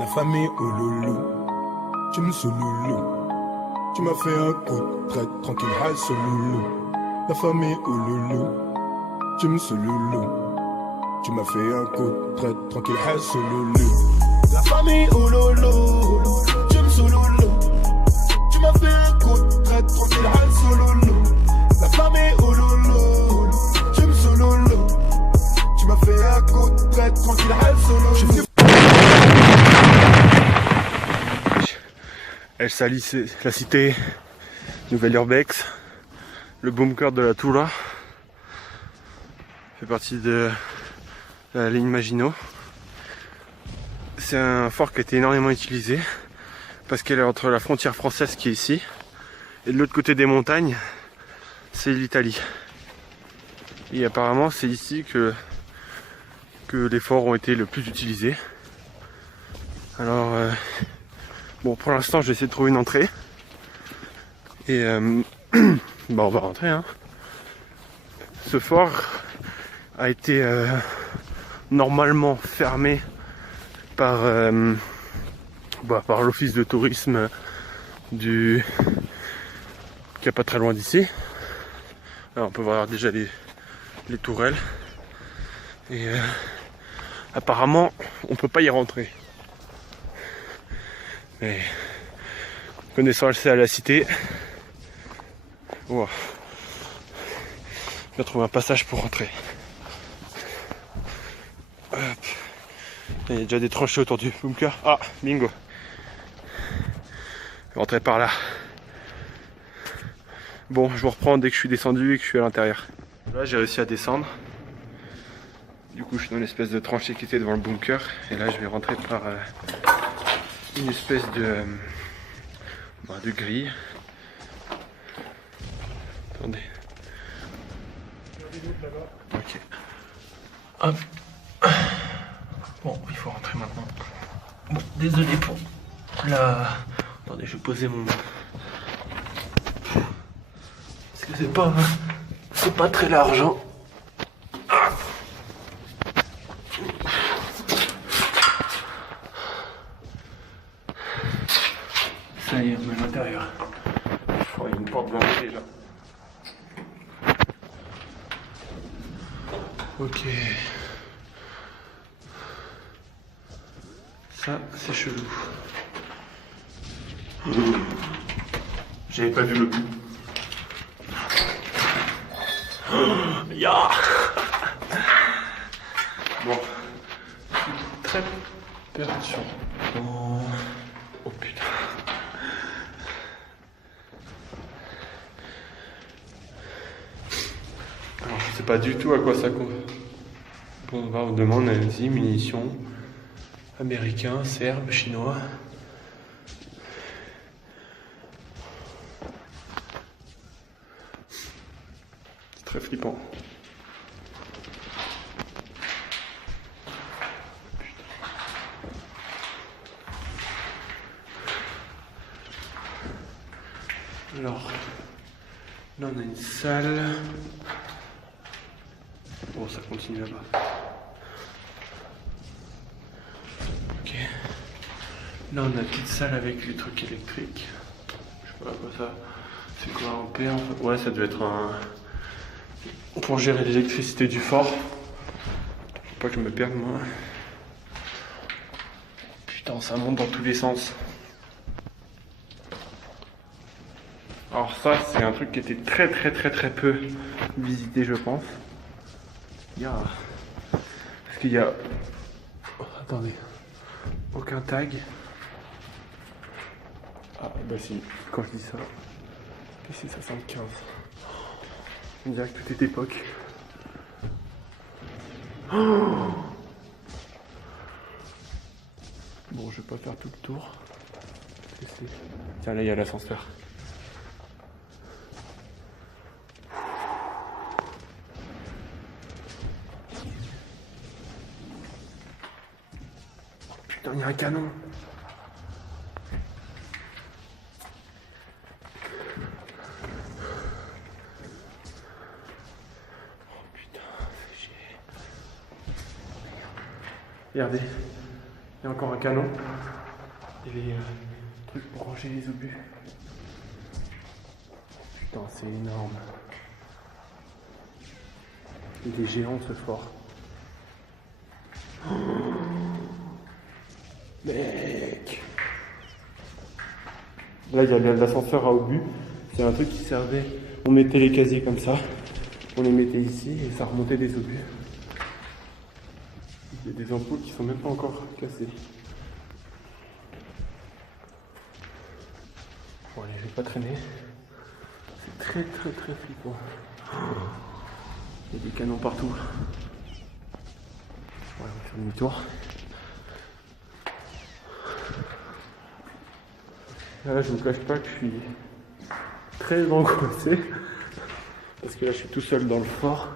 La famille au loulou, tu me sous loulou. Tu m'as fait un coup de traite, tranquille, hal sur loulou. La famille au loulou, tu me sous loulou. Tu m'as fait un coup de traite, tranquille, hal sur loulou. La famille au loulou, tu me sous loulou. Tu m'as fait un coup de traite, tranquille, hal sur loulou. La famille au loulou, tu me sous loulou. Tu m'as fait un coup de traite, tranquille, hal sur loulou. Elle salit la cité, Nouvelle Urbex, le bunker de la Toula, fait partie de la ligne Maginot. C'est un fort qui a été énormément utilisé parce qu'elle est entre la frontière française qui est ici et de l'autre côté des montagnes, c'est l'Italie. Et apparemment c'est ici que les forts ont été le plus utilisés. Alors bon, pour l'instant, je vais essayer de trouver une entrée. Et bah, on va rentrer. Hein. Ce fort a été normalement fermé par l'office de tourisme qui est pas très loin d'ici. Alors, on peut voir déjà les tourelles. Et apparemment, on peut pas y rentrer. Mais connaissant la cité, wow. Je vais trouver un passage pour rentrer. Hop. Il y a déjà des tranchées autour du bunker. Ah, bingo. Je vais rentrer par là. Bon, je vous reprends dès que je suis descendu et que je suis à l'intérieur. Là, j'ai réussi à descendre. Du coup, je suis dans une espèce de tranchée qui était devant le bunker. Et là, je vais rentrer par une espèce de grille. Attendez. Ok. Hop. Bon, il faut rentrer maintenant. Bon, désolé pour la... Attendez, je vais poser mon... Parce que c'est pas très large, hein. Ça y est, on est à l'intérieur. Oh, il y a une porte devant moi déjà. Ok. Ça, c'est chelou. J'avais pas vu le bout. Ya. Bon. Très perturbant. Oh putain. Alors, je sais pas du tout à quoi ça compte. Bon, on va on demande nazi, munitions, américains, serbes, chinois. C'est très flippant. Alors, là on a une salle. Bon, ça continue là-bas. Ok. Là on a une petite salle avec les trucs électriques. Je sais pas quoi ça. C'est quoi un ampère en fait? Ouais, ça doit être un... pour gérer l'électricité du fort. Faut pas que je me perde moi. Putain, ça monte dans tous les sens. Alors ça, c'est un truc qui était très peu visité, je pense. Il y a... Parce qu'il y a... Oh, attendez. Aucun tag. Ah bah si, quand je dis ça. Ici 75. On dirait que tout est époque. Oh, bon, je vais pas faire tout le tour. Tiens, là il y a l'ascenseur. Putain, il y a un canon. Oh putain, c'est chier. Regardez, Il y a encore un canon. Et les trucs pour ranger les obus. Putain, c'est énorme. Il est géant ce fort. Oh, mec! Là, il y a l'ascenseur à obus. C'est un truc qui servait. On mettait les casiers comme ça. On les mettait ici et ça remontait des obus. Il y a des ampoules qui sont même pas encore cassées. Bon allez, je vais pas traîner. C'est très flippant. Il y a des canons partout. Ouais, on va faire demi-tour. Là, je vous cache pas que je suis très angoissé. Parce que là, je suis tout seul dans le fort.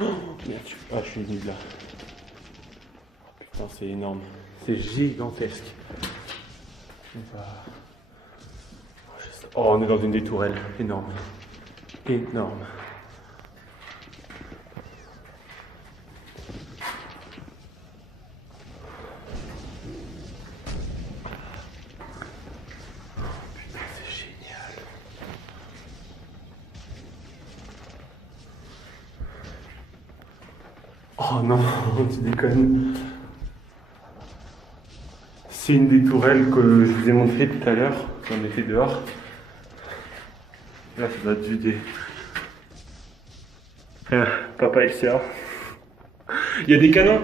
Oh, merde, je suis nul là. Putain, c'est énorme. C'est gigantesque. Oh, on est dans une des tourelles. Énorme. Énorme. Putain, c'est génial. Oh non, tu déconnes. C'est une des tourelles que je vous ai montré tout à l'heure, quand on était dehors. Là, ça doit être vidé. Papa et le sœur. Il y a des canons.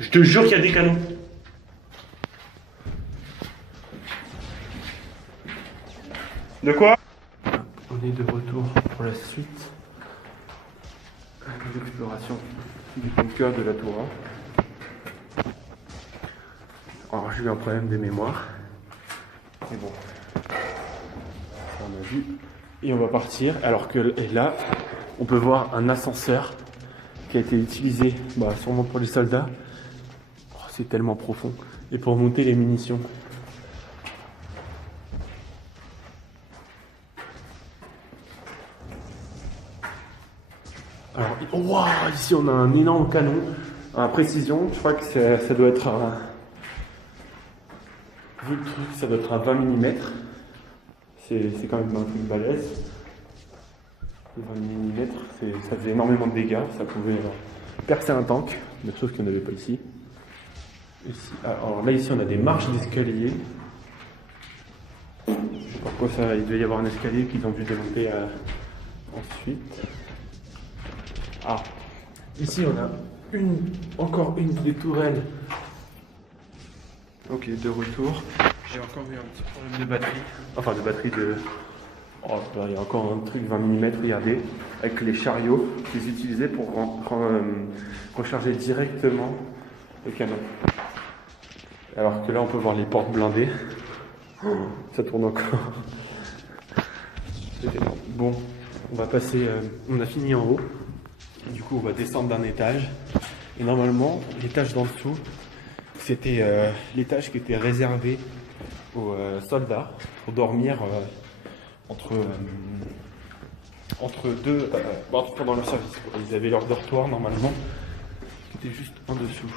Je te jure qu'il y a des canons. De quoi? On est de retour pour la suite. L'exploration du bunker de la tour 1. Alors j'ai eu un problème de mémoire. Mais bon. On a vu. Et on va partir. Alors que là, on peut voir un ascenseur qui a été utilisé sûrement pour les soldats. Oh, c'est tellement profond. Et pour monter les munitions. Alors, wow, ici on a un énorme canon à précision. Je crois que ça doit être un... Vu le truc, ça doit être à 20 mm. C'est quand même un truc balèze. 20 mm, ça faisait énormément de dégâts. Ça pouvait percer un tank, mais chose qu'il n'y en avait pas ici. Alors là, ici, on a des marches d'escalier. Je sais pas pourquoi ça. Il devait y avoir un escalier qu'ils ont dû démonter ensuite. Ah, ici, on a encore une des tourelles. Ok, de retour. J'ai encore eu un petit problème de batterie. Enfin, de batterie de... Oh, il y a encore un truc 20 mm, regardez, avec les chariots qu'ils utilisaient pour recharger directement le canon. Alors que là, on peut voir les portes blindées. Oh, ça tourne encore. C'est énorme. Bon, on va passer... on a fini en haut. Du coup, on va descendre d'un étage. Et normalement, l'étage d'en dessous, c'était l'étage qui était réservé aux soldats pour dormir entre deux pendant leur service. Ils avaient leur dortoir normalement qui était juste en dessous.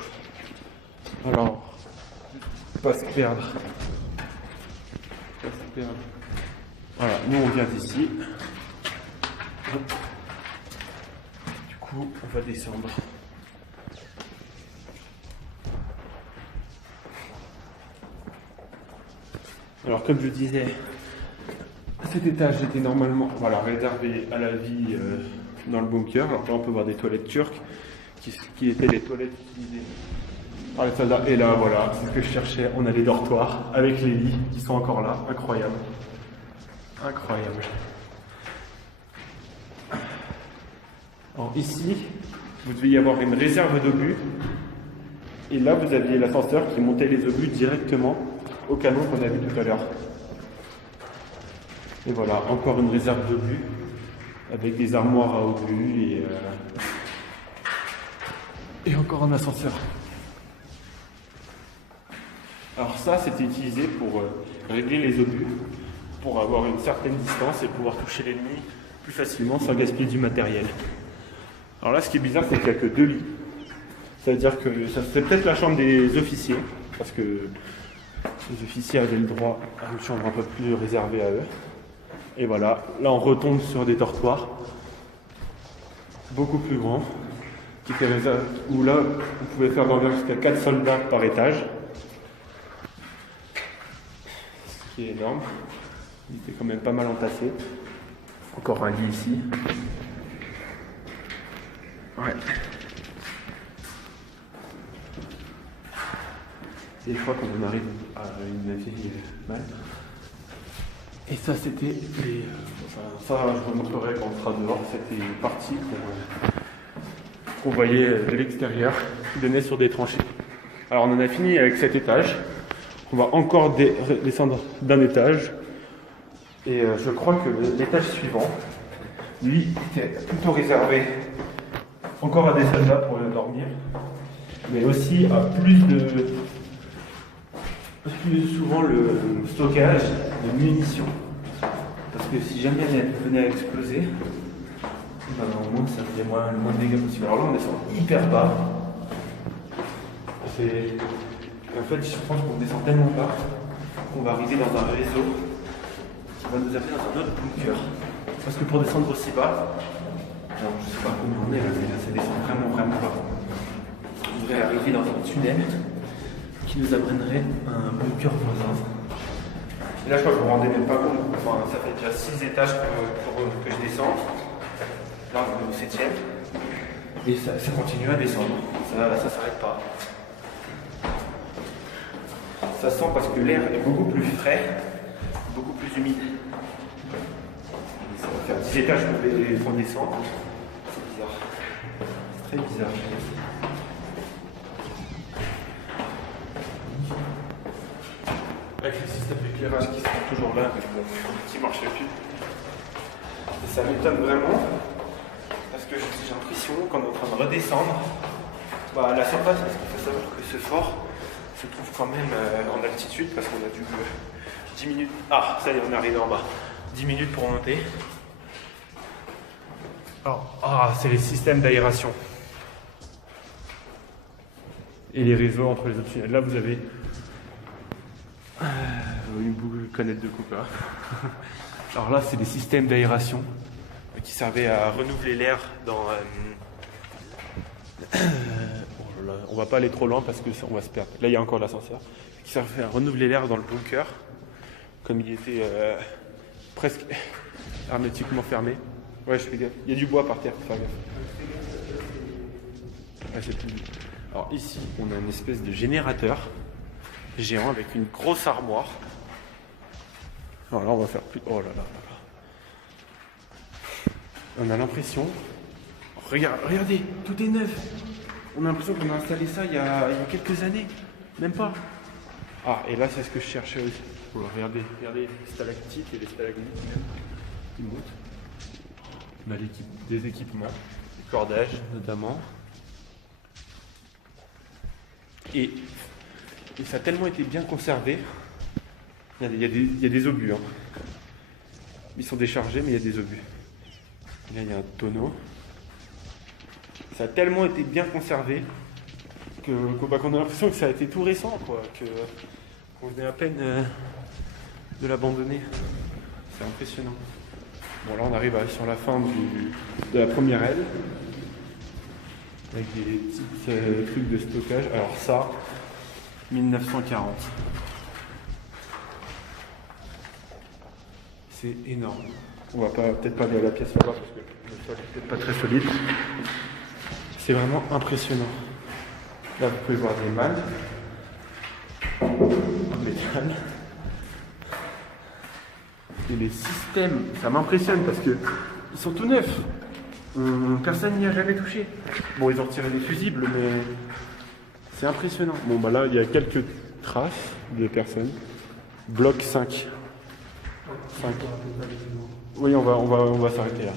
Alors, pas se perdre. Voilà, nous on vient d'ici. Du coup, on va descendre. Alors comme je disais, cet étage était normalement réservé à la vie dans le bunker. Alors là on peut voir des toilettes turques qui étaient les toilettes utilisées par les soldats. Et là voilà, c'est ce que je cherchais, on a les dortoirs avec les lits qui sont encore là, incroyable. Incroyable. Alors ici, vous devez y avoir une réserve d'obus. Et là vous aviez l'ascenseur qui montait les obus directement au canon qu'on a vu tout à l'heure. Et voilà, encore une réserve d'obus avec des armoires à obus et encore un ascenseur. Alors ça, c'était utilisé pour régler les obus, pour avoir une certaine distance et pouvoir toucher l'ennemi plus facilement sans gaspiller du matériel. Alors là, ce qui est bizarre, c'est qu'il n'y a que 2 lits. Ça veut dire que ça c'est peut-être la chambre des officiers. parce que les officiers avaient le droit à une chambre un peu plus réservée à eux. Et voilà, là on retombe sur des dortoirs beaucoup plus grands, qui étaient où là on pouvait faire dormir jusqu'à 4 soldats par étage, ce qui est énorme. Il était quand même pas mal entassé. Encore un lit ici. Ouais. Et je crois qu'on en arrive à une vieille malle. Et ça, c'était les. Ça, je vous montrerai quand on sera dehors. C'était une partie qu'on voyait de l'extérieur, qui donnait sur des tranchées. Alors, on en a fini avec cet étage. On va encore descendre d'un étage. Et je crois que l'étage suivant, lui, était plutôt réservé encore à des soldats pour dormir, mais aussi à plus souvent le stockage de munitions. Parce que si jamais elle venait à exploser, ben, au moins ça faisait le moins de dégâts possible. Alors là, on descend hyper bas. En fait, je pense qu'on descend tellement bas qu'on va arriver dans un réseau qui va nous amener dans un autre bunker. Parce que pour descendre aussi bas, alors je sais pas combien on est là, mais là ça descend vraiment bas. On devrait arriver dans un tunnel qui nous amènerait à un bunker voisin. Et là je crois que vous vous rendez même pas compte, enfin, ça fait déjà 6 étages que je descends. Là on est au 7e. Et ça continue à descendre, ça s'arrête pas. Ça sent parce que l'air est beaucoup plus frais, beaucoup plus humide. Ça va faire 10 étages pour descendre. C'est bizarre. C'est très bizarre. Avec le système d'éclairage qui sont toujours là, mais qui ne marche plus. Et ça m'étonne vraiment, parce que j'ai l'impression qu'on est en train de redescendre à la surface, parce qu'il faut savoir que ce fort se trouve quand même en altitude, parce qu'on a dû 10 minutes. Ah, ça y est, on est arrivé en bas. 10 minutes pour monter. Alors, c'est les systèmes d'aération. Et les réseaux entre les autres tunnels. Là, vous avez une canette de coca. Alors là, c'est des systèmes d'aération qui servaient à renouveler l'air dans... on va pas aller trop loin parce que on va se perdre. Là, il y a encore l'ascenseur. Qui servait à renouveler l'air dans le bunker. Comme il était presque hermétiquement fermé. Ouais, je fais gaffe. Il y a du bois par terre, faut faire gaffe. Ah, c'est plus... Alors ici, on a une espèce de générateur géant avec une grosse armoire. Alors là, on va faire plus... Oh là là là là. On a l'impression... Regardez, tout est neuf. On a l'impression qu'on a installé ça il y a quelques années. Même pas. Ah, et là, c'est ce que je cherchais aussi. Oh, regardez les stalactites et les stalagmites qui montent. On a des équipements, des cordages notamment. Et ça a tellement été bien conservé. Il y a des obus. Hein. Ils sont déchargés, mais il y a des obus. Là, il y a un tonneau. Ça a tellement été bien conservé qu'on a l'impression que ça a été tout récent, quoi. Qu'on venait à peine de l'abandonner. C'est impressionnant. Bon, là, on arrive sur la fin de la première aile. Avec des petits trucs de stockage. Alors ça, 1940. C'est énorme. On va peut-être pas aller à la pièce là-bas parce que le sol est peut-être pas très solide. C'est vraiment impressionnant. Là, vous pouvez voir des malles en métal. Et les systèmes, ça m'impressionne parce que ils sont tout neufs. Personne n'y a jamais touché. Bon, ils ont retiré des fusibles, mais c'est impressionnant. Bon, bah là, il y a quelques traces de personnes. Bloc 5. Oui, on va s'arrêter là.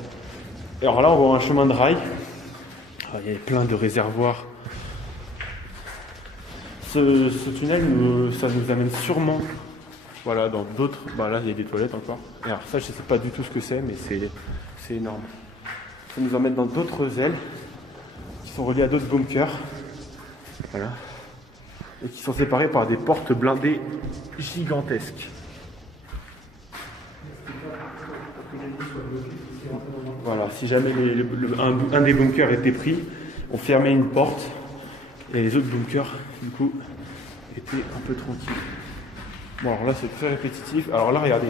Et alors là, on voit un chemin de rail. Il y a plein de réservoirs. Ce tunnel, ça nous amène sûrement, voilà, dans d'autres. Bah là, il y a des toilettes encore. Et alors ça, je sais pas du tout ce que c'est, mais c'est énorme. Ça nous emmène dans d'autres ailes qui sont reliées à d'autres bunkers. Voilà. et qui sont séparés par des portes blindées gigantesques. Voilà, si jamais un des bunkers était pris, on fermait une porte et les autres bunkers, du coup, étaient un peu tranquilles. Bon, alors là, c'est très répétitif. Alors là, regardez,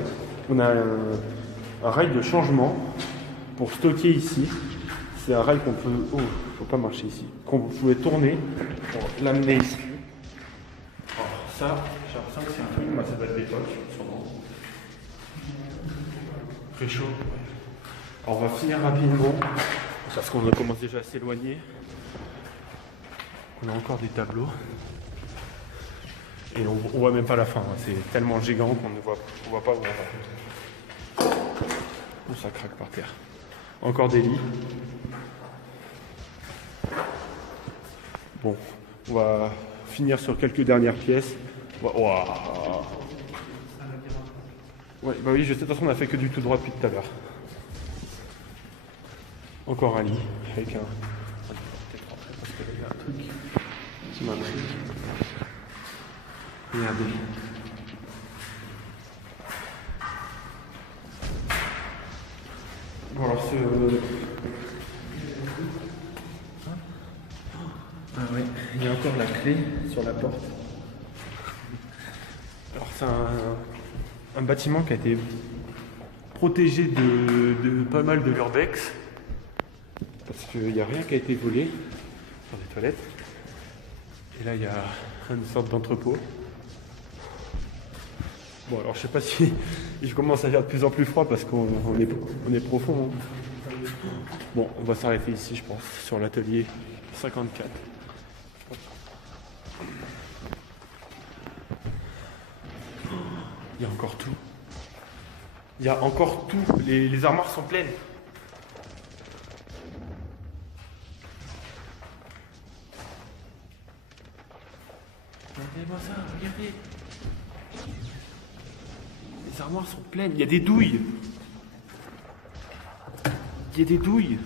on a un rail de changement pour stocker ici. C'est un rail qu'on peut... Oh, faut pas marcher ici. Qu'on pouvait tourner pour l'amener ici. Alors ça, j'ai l'impression que c'est un truc, moi ça doit être l'époque, sûrement. Très chaud. Alors on va finir rapidement, parce qu'on commence déjà à s'éloigner. On a encore des tableaux. Et on voit même pas la fin, hein. C'est tellement gigant qu'on ne voit pas où on va. Oh, ça craque par terre. Encore des lits. Bon, on va finir sur quelques dernières pièces. Wow. Ouais, bah oui, je sais, de toute façon on a fait que du tout droit depuis tout à l'heure. Encore un lit avec un... Parce qu'il y a un truc qui m'a pris. Regardez. Bon alors c'est... Ah oui, il y a encore la clé sur la porte. Alors c'est un bâtiment qui a été protégé de pas mal de l'urbex. Parce qu'il n'y a rien qui a été volé sur les toilettes. Et là il y a une sorte d'entrepôt. Bon alors je sais pas si il commence à faire de plus en plus froid parce qu'on est profond. Hein. Bon, on va s'arrêter ici je pense, sur l'atelier 54. Il y a encore tout. Il y a encore tout. Les armoires sont pleines. Regardez-moi ça, regardez. Les armoires sont pleines. Il y a des douilles. Il y a des douilles.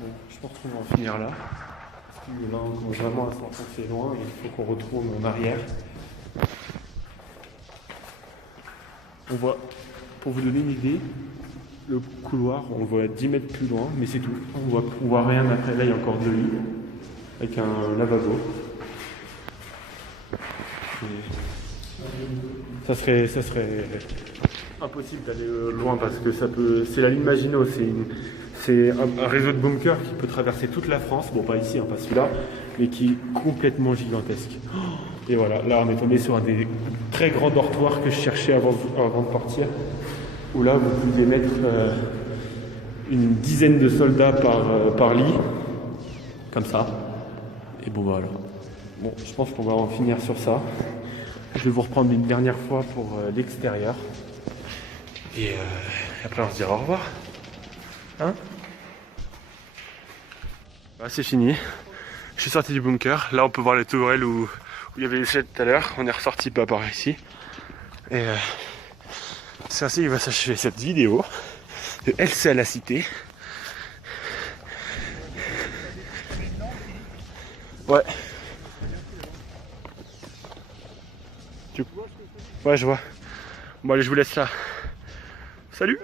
Bon, je pense qu'on va en finir là. Parce que là, on commence vraiment à s'enfoncer loin. Il faut qu'on retourne en arrière. On voit, pour vous donner une idée, le couloir, on le voit à 10 mètres plus loin, mais c'est tout. On voit rien après. Là, il y a encore 2 lits, avec un lavabo. Et ça serait impossible d'aller loin parce que c'est la ligne Maginot, c'est un réseau de bunkers qui peut traverser toute la France. Bon, pas ici, hein, pas celui-là, mais qui est complètement gigantesque. Et voilà, là on est tombé sur un des très grands dortoirs que je cherchais avant de partir, où là vous pouvez mettre une dizaine de soldats par lit, comme ça. Et bon voilà. Bon, je pense qu'on va en finir sur ça. Je vais vous reprendre une dernière fois pour l'extérieur. Et après on se dira au revoir. Hein? Bah, c'est fini. Je suis sorti du bunker. Là on peut voir les tourelles où il y avait les échelles tout à l'heure. On est ressorti par ici. Et c'est ainsi qu'il va s'achever cette vidéo de LC à la cité. Ouais. Ouais, je vois. Bon allez, je vous laisse là. Salut!